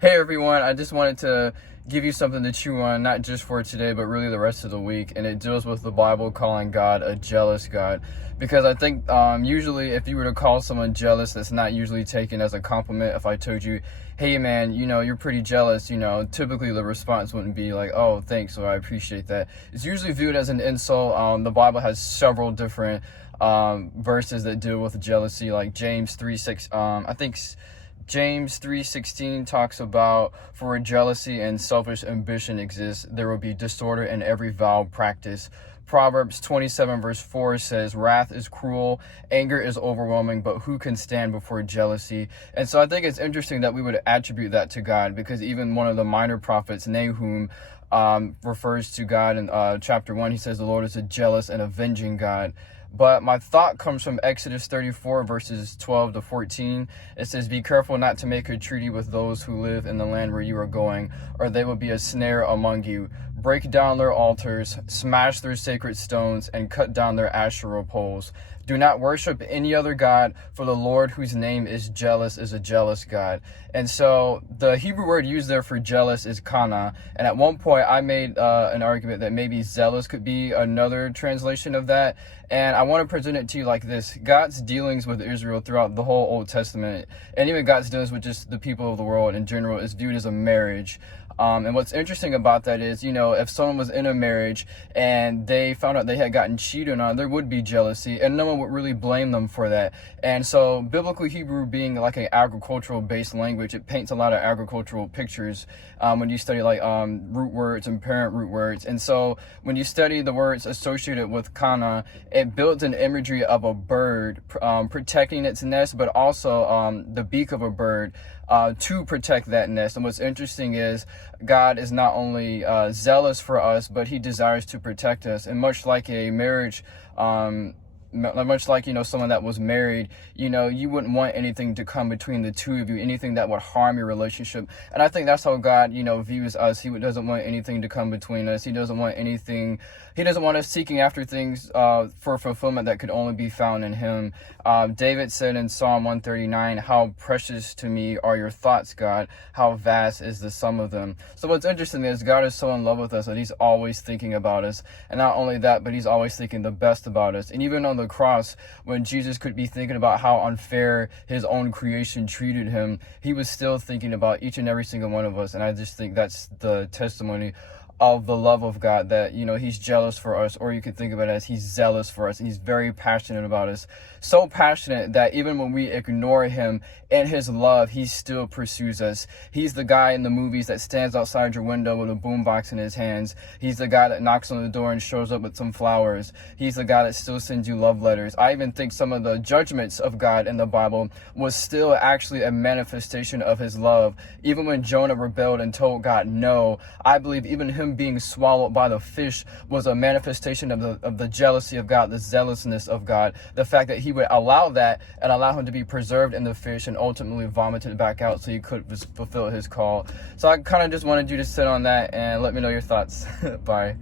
Hey everyone, I just wanted to give you something to chew on, not just for today, but really the rest of the week. And it deals with the Bible calling God a jealous God. Because I think usually if you were to call someone jealous, that's not usually taken as a compliment. If I told you, hey man, you're pretty jealous, typically the response wouldn't be like, oh, thanks, or I appreciate that. It's usually viewed as an insult. The Bible has several different verses that deal with jealousy, like James 3:6. James 3:16 talks about, for where jealousy and selfish ambition exist, there will be disorder in every vile practice. Proverbs 27 verse 4 says, wrath is cruel, anger is overwhelming, but who can stand before jealousy? And so I think it's interesting that we would attribute that to God, because even one of the minor prophets, Nahum, refers to God in chapter 1. He says the Lord is a jealous and avenging God. But my thought comes from Exodus 34 verses 12 to 14. It says, be careful not to make a treaty with those who live in the land where you are going, or they will be a snare among you. Break down their altars, smash their sacred stones, and cut down their Asherah poles. Do not worship any other God, for the Lord, whose name is jealous, is a jealous God. And so the Hebrew word used there for jealous is kana. And at one point I made an argument that maybe zealous could be another translation of that. And I want to present it to you like this. God's dealings with Israel throughout the whole Old Testament, and even God's dealings with just the people of the world in general, is viewed as a marriage. And what's interesting about that is, if someone was in a marriage and they found out they had gotten cheated on, there would be jealousy, and no one would really blame them for that. And so biblical Hebrew, being like an agricultural based language, it paints a lot of agricultural pictures when you study like root words and parent root words. And so when you study the words associated with kana, it builds an imagery of a bird protecting its nest, but also the beak of a bird to protect that nest. And what's interesting is God is not only zealous for us, but he desires to protect us. And much like a marriage, much like, someone that was married, you wouldn't want anything to come between the two of you, anything that would harm your relationship. And I think that's how God, views us. He doesn't want anything to come between us. He doesn't want us seeking after things for fulfillment that could only be found in him. David said in Psalm 139, how precious to me are your thoughts, God. How vast is the sum of them. So what's interesting is God is so in love with us that he's always thinking about us. And not only that, but he's always thinking the best about us. And even on the cross, when Jesus could be thinking about how unfair his own creation treated him, he was still thinking about each and every single one of us. And I just think that's the testimony of the love of God, that, he's jealous for us, or you could think of it as he's zealous for us, and he's very passionate about us. So passionate that even when we ignore him and his love, he still pursues us. He's the guy in the movies that stands outside your window with a boombox in his hands. He's the guy that knocks on the door and shows up with some flowers. He's the guy that still sends you love letters. I even think some of the judgments of God in the Bible was still actually a manifestation of his love. Even when Jonah rebelled and told God no, I believe even him being swallowed by the fish was a manifestation of the jealousy of God, the zealousness of God, the fact that he would allow that and allow him to be preserved in the fish and ultimately vomited back out so he could fulfill his call. So I kind of just wanted you to sit on that and let me know your thoughts. Bye.